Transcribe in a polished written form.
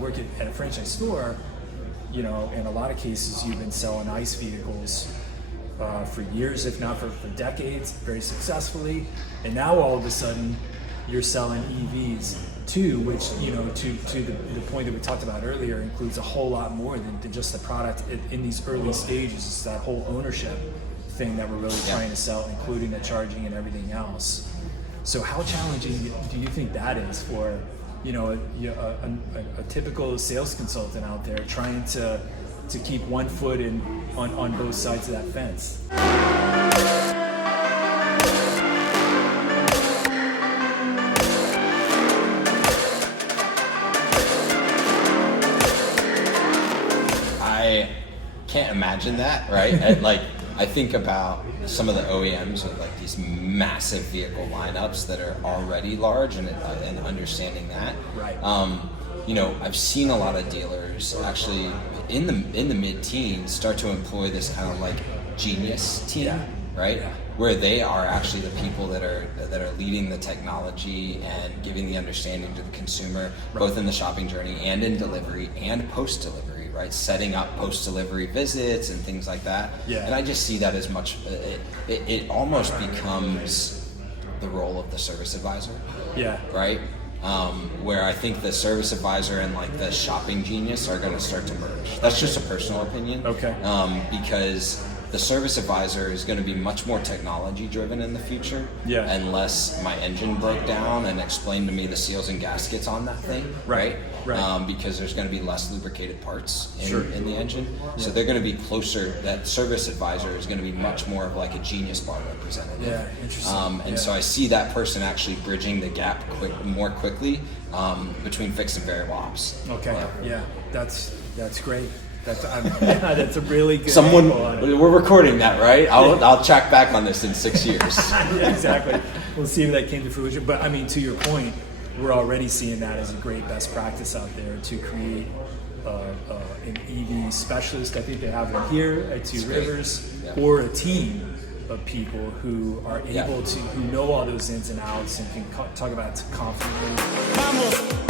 work at a franchise store, you know, in a lot of cases, you've been selling ICE vehicles for years, if not for decades, very successfully. And now all of a sudden, you're selling EVs too, which, you know, to the point that we talked about earlier, includes a whole lot more than just the product in these early stages. It's that whole ownership thing that we're really trying to sell, including the charging and everything else. So how challenging do you think that is for, you know, a typical sales consultant out there trying to keep one foot on both sides of that fence? I can't imagine that, right? And like, I think about some of the OEMs with like these massive vehicle lineups that are already large, and understanding that. Right. You know, I've seen a lot of dealers actually in the mid-teens start to employ this kind of like genius team, right? Yeah. Where they are actually the people that are leading the technology and giving the understanding to the consumer, both in the shopping journey and in delivery and post-delivery, right? Setting up post-delivery visits and things like that. Yeah. And I just see that as much, it almost becomes the role of the service advisor. Yeah. Right? Where I think the service advisor and like the shopping genius are going to start to merge. That's just a personal opinion. Okay. Because the service advisor is going to be much more technology driven in the future. Yeah. Unless my engine broke down and explained to me the seals and gaskets on that thing. Right. Because there's going to be less lubricated parts in the engine. Yeah. So they're going to be closer. That service advisor is going to be much more of like a genius bar representative. Yeah, interesting. So I see that person actually bridging the gap more quickly between fixed and variable ops. Okay. Yeah, that's great. That's a really good. We're recording that, right? I'll check back on this in 6 years. Yeah, exactly. We'll see if that came to fruition. But I mean, to your point, we're already seeing that as a great best practice out there to create an EV specialist. I think they have it here at Two Rivers, or a team of people who are able to, who know all those ins and outs and can talk about it confidently.